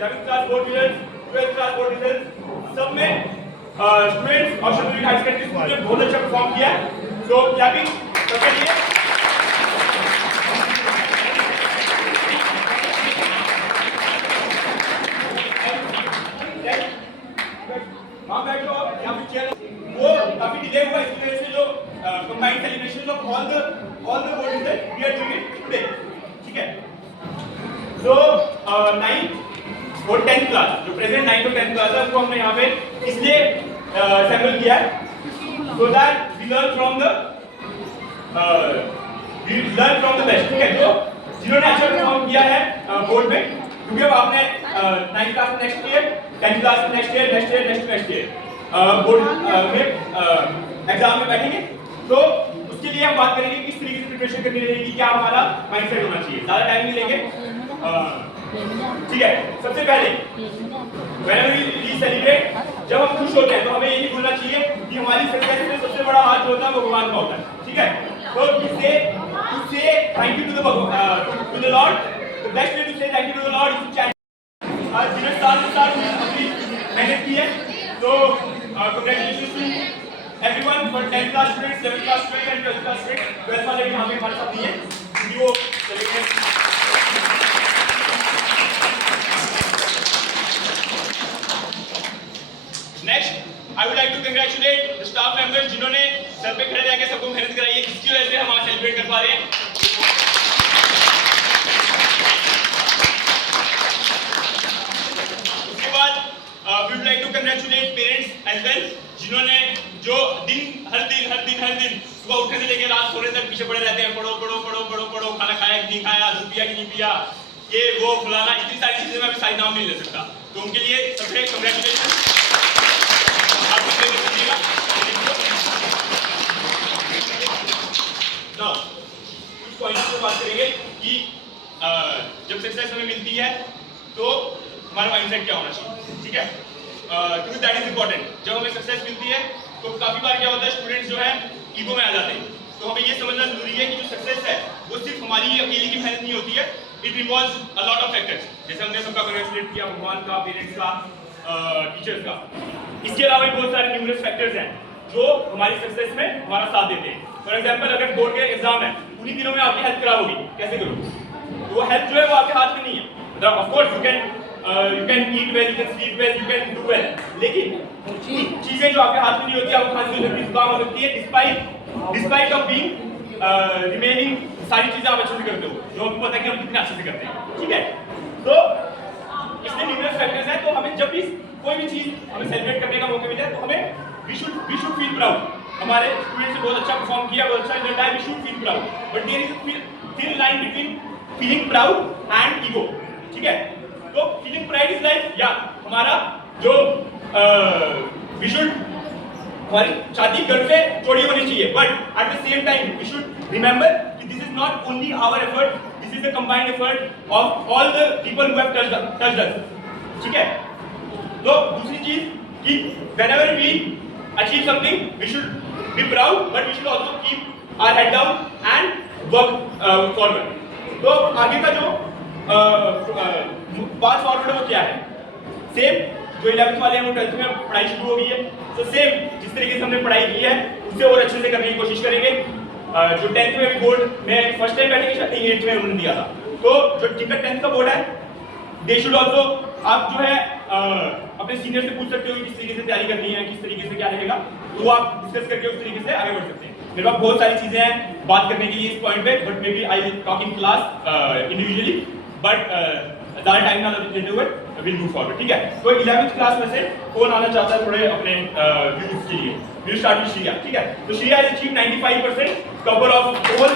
11th class board result, 12th class board result, सब में students और शेड्यूल्ड हाई सेकेंडरी स्कूल ने बहुत अच्छा परफॉर्म किया। तो क्लैपिंग सबके लिए। वहाँ बैठो, यहाँ पे चेयर वो काफी डिले हुआ, इसकी वजह से जो combined celebration of all the board result we are doing it today, ठीक है। तो 9th और 10th क्लास, जो प्रेजेंट 9th और 10th क्लास है, उसको हमने यहाँ पे इसलिए सैंपल किया है so that we learn from the best, ठीक है। जो जिन्होंने अच्छा परफॉर्म किया है बोर्ड में, क्योंकि अब आपने 9th क्लास में नेक्स्ट ईयर, 10th क्लास में नेक्स्ट ईयर बोर्ड में एग्जाम में बैठेंगे, तो उसके लिए हम बात करेंगे किस तरीके से प्रिपरेशन करनी रहेगी, क्या हमारा माइंडसेट होना चाहिए। ज्यादा टाइम नहीं लेंगे, ठीक है। सबसे पहले whenever we celebrate, जब हम खुश होते हैं तो हमें ये नहीं भूलना चाहिए कि हमारी सक्सेस में सबसे बड़ा हाथ जो होता है वो भगवान का होता है, ठीक है। तो इससे thank you to the Lord, the best way to say thank you to the Lord is chat. जिन्होंने साल के साथ अपनी मेहनत की है, तो congratulations to everyone for 10th class students, 11th class students and 12th class students. 12th वाले भी यहाँ पे हमारे साथ नहीं है, क्योंकि वो चले गए। Next, I would like to congratulate the staff members जिन्होंने सर पे खड़े रहकर सबको मेहनत कराई है, जिसकी वजह से हम आज सेलिब्रेट कर पा रहे हैं। उसके बाद we would like to congratulate parents as well, जिन्होंने जो हर दिन सुबह उठने से लेकर रात सोने तक पीछे पड़े रहते हैं, पढ़ो, खाना खाया कि नहीं खाया, दूध पिया कि नहीं पिया, ये वो फलाना, इतनी सारी चीजें मैं अभी सारे नाम नहीं ले सकता। तो उनके लिए सबसे कंग्रेचुलेशन। कुछ पॉइंट्स पे बात करेंगे कि जब सक्सेस हमें मिलती है तो हमारा माइंडसेट क्या होना चाहिए, ठीक है, क्योंकि दैट इज इंपॉर्टेंट। जब हमें सक्सेस मिलती है तो काफी बार क्या होता है, स्टूडेंट्स जो है ईगो में आ जाते हैं। तो हमें ये समझना जरूरी है कि जो सक्सेस है वो सिर्फ हमारी अकेले की मेहनत नहीं होती है, it involves a lot of factors. जैसे हमने सबका कंग्रेचुलेट किया, भगवान का, पेरेंट्स का, टीचर्स का। इसके अलावा भी बहुत सारे न्यूमरस फैक्टर्स हैं जो हमारी सक्सेस में हमारा साथ देते हैं। फॉर एग्जांपल, अगर बोर्ड के एग्जाम है, उन्हीं दिनों में आपकी हेल्थ खराब होगी, कैसे करोगे? तो वो हेल्थ जो है वो आपके हाथ में नहीं है। मतलब of course you can eat well, you can sleep well, you can do well, लेकिन चीजें जो आपके हाथ में नहीं होती, आपको खांसी हो सकती है, जुकाम हो सकती है, डिस्पाइट ऑफ बीइंग रिमेनिंग सारी चीजें आप अच्छे से करते हो, जो आपको पता है कि हम कितने अच्छे से करते हैं, ठीक है। तो इसलिए न्यूमरस फैक्टर्स हैं। तो हमें जब भी कोई भी चीज हमें सेलिब्रेट करने का मौका मिले तो हमें वी शुड फील प्राउड। हमारे स्टूडेंट्स ने बहुत अच्छा परफॉर्म किया, बहुत अच्छा रिजल्ट आया, we should feel proud. But there is a thin line between feeling proud and ego, ठीक है। तो फीलिंग प्राइड इज लाइक, या हमारा जो वी शुड, हमारी छाती गर्व से चौड़ी होनी चाहिए, but at the same time we should remember कि this is not only our effort, this is the combined effort of all the people who have touched us, ठीक है। तो दूसरी चीज कि whenever we achieve something we should be proud, but we should also keep our head down and work forward. तो आगे का जो पाथ फॉरवर्ड है वो क्या है? सेम जो 11th वाले हैं वो 12th में पढ़ाई शुरू हो गई है, तो सेम जिस तरीके से हमने पढ़ाई की है उससे और अच्छे से करने की कोशिश करेंगे। जो 10th में भी बोर्ड में फर्स्ट टाइम बैठेंगे, शायद 8th में उन्होंने दिया था, तो जो जिनका 10th का बोर्ड है दे शुड ऑल्सो, आप जो है अपने सीनियर से पूछ सकते हो किस तरीके से तैयारी करनी है, किस तरीके से क्या रहेगा, तो आप डिस्कस करके उस तरीके से आगे बढ़ सकते हैं। मेरे पास बहुत सारी चीजें हैं बात करने के लिए इस पॉइंट पे, but may be I will talk in class individually, but ज़्यादा टाइम ना लेते हुए विल मूव फॉरवर्ड, ठीक है। तो 11th क्लास में से कौन आना चाहता है थोड़े अपने व्यूज के लिए? विल स्टार्ट विद श्रिया, ठीक है। तो Shriya has achieved 95% cover of all